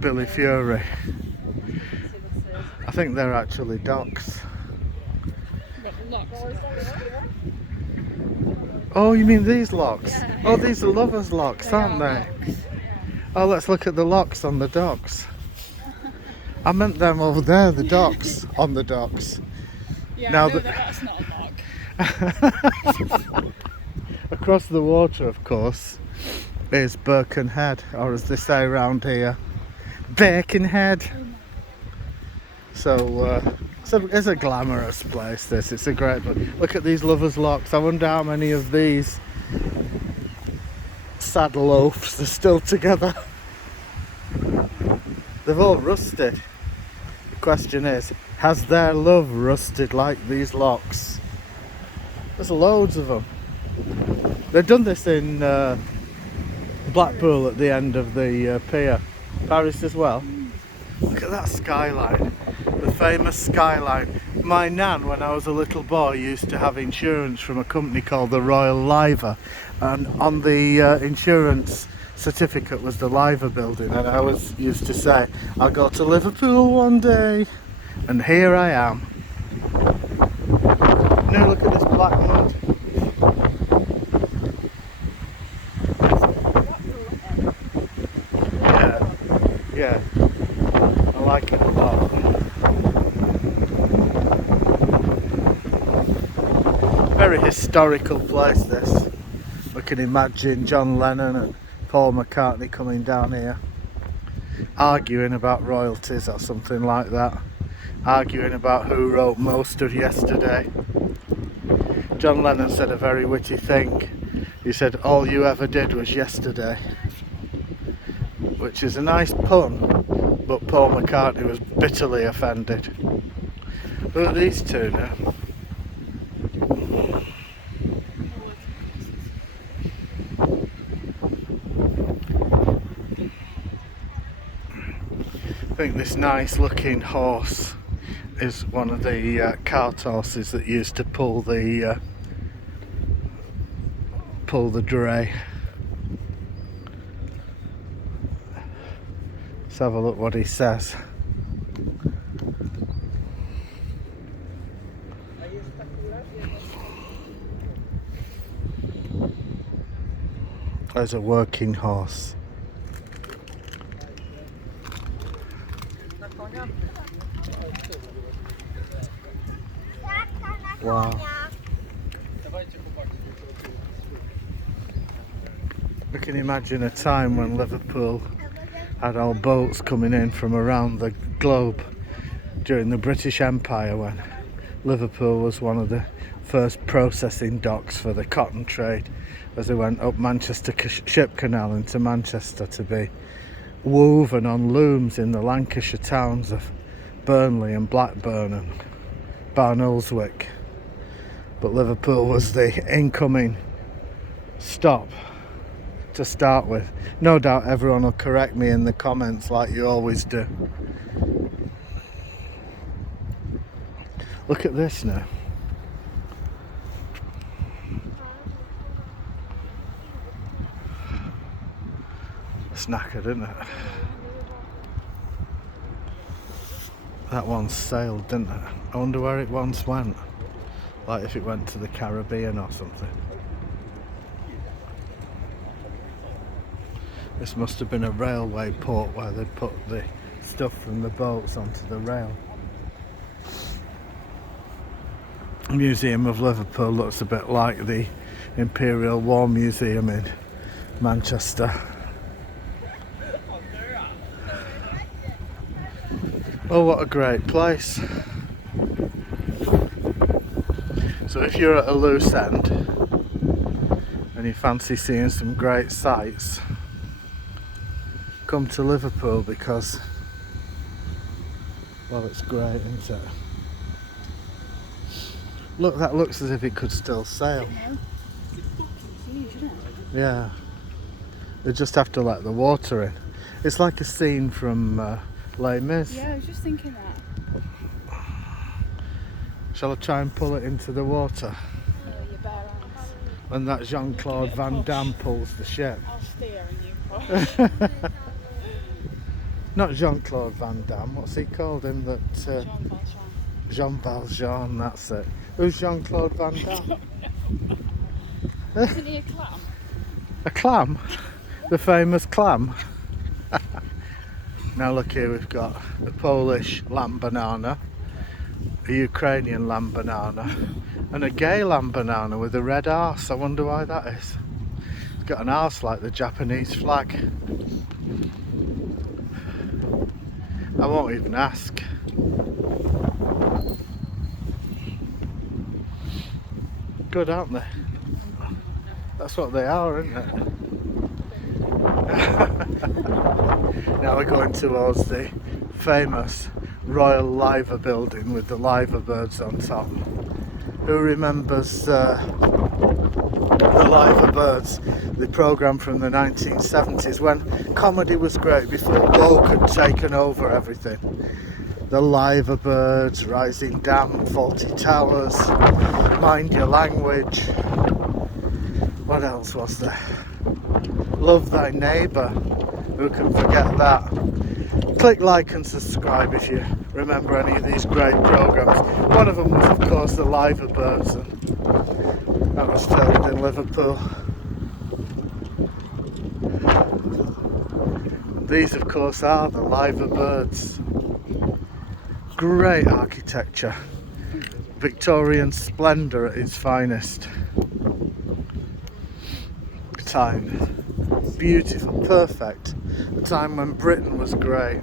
Billy Fury. I think they're actually docks. Oh, you mean these locks? Yeah. Oh, these are lovers' locks, aren't they? Oh, let's look at the locks on the docks. I meant them over there, the docks, on the docks. Yeah, now I know that's not a lock. Across the water, of course, is Birkenhead, or as they say around here, Birkenhead. So it's a glamorous place, this. It's a great place. Look at these lovers' locks. I wonder how many of these sad loafs are still together. They've all rusted. The question is, has their love rusted like these locks? There's loads of them. They've done this in Blackpool at the end of the pier. Paris as well. Look at that skyline. The famous skyline. My nan, when I was a little boy, used to have insurance from a company called the Royal Liver, and on the insurance certificate was the Liver building, and I always used to say, I'll go to Liverpool one day, and here I am. Now look at this black mud. Yeah, I like it a lot. Very historical place, this. We can imagine John Lennon and Paul McCartney coming down here, arguing about royalties or something like that. Arguing about who wrote most of Yesterday. John Lennon said a very witty thing. He said, all you ever did was yesterday. Which is a nice pun, but Paul McCartney was bitterly offended. Look at these two now. I think this nice looking horse is one of the cart horses that used to pull the dray. Let's have a look what he says. There's a working horse. Wow. We can imagine a time when Liverpool had all boats coming in from around the globe during the British Empire, when Liverpool was one of the first processing docks for the cotton trade as they went up Manchester Ship Canal into Manchester to be woven on looms in the Lancashire towns of Burnley and Blackburn and Barnoldswick. But Liverpool was the incoming stop to start with. No doubt everyone will correct me in the comments like you always do. Look at this now. It's knackered, isn't it? That once sailed, didn't it? I wonder where it once went. Like if it went to the Caribbean or something. This must have been a railway port where they put the stuff from the boats onto the rail. The Museum of Liverpool looks a bit like the Imperial War Museum in Manchester. Oh, what a great place. So if you're at a loose end and you fancy seeing some great sights, come to Liverpool because, well, it's great, isn't it? Look, that looks as if it could still sail. Yeah. They just have to let the water in. It's like a scene from Les Mis. Yeah, I was just thinking that. Shall I try and pull it into the water? Your bare arms. When that Jean-Claude Van Damme pulls the ship. I'll steer and you push. Not Jean-Claude Van Damme. What's he called? Him that Jean Valjean. Jean Valjean. That's it. Who's Jean-Claude Van Damme? Isn't he a clam? A clam? The famous clam? Now look here, we've got a Polish lamb banana, a Ukrainian lamb banana, and a gay lamb banana with a red arse. I wonder why that is. It's got an arse like the Japanese flag. I won't even ask. Good, aren't they? That's what they are, isn't it? Now we're going towards the famous Royal Liver building with the liver birds on top. Who remembers the liver birds, the programme from the 1970s when comedy was great, before woke had taken over everything? The liver birds, Rising Dam, Faulty Towers, Mind Your Language. What else was there? Love Thy Neighbour. Who can forget that? Click like and subscribe if you remember any of these great programmes. One of them was, of course, the Liver Birds, and that was filmed in Liverpool. These, of course, are the Liver Birds. Great architecture. Victorian splendour at its finest. Time. Beautiful, perfect. A time when Britain was great.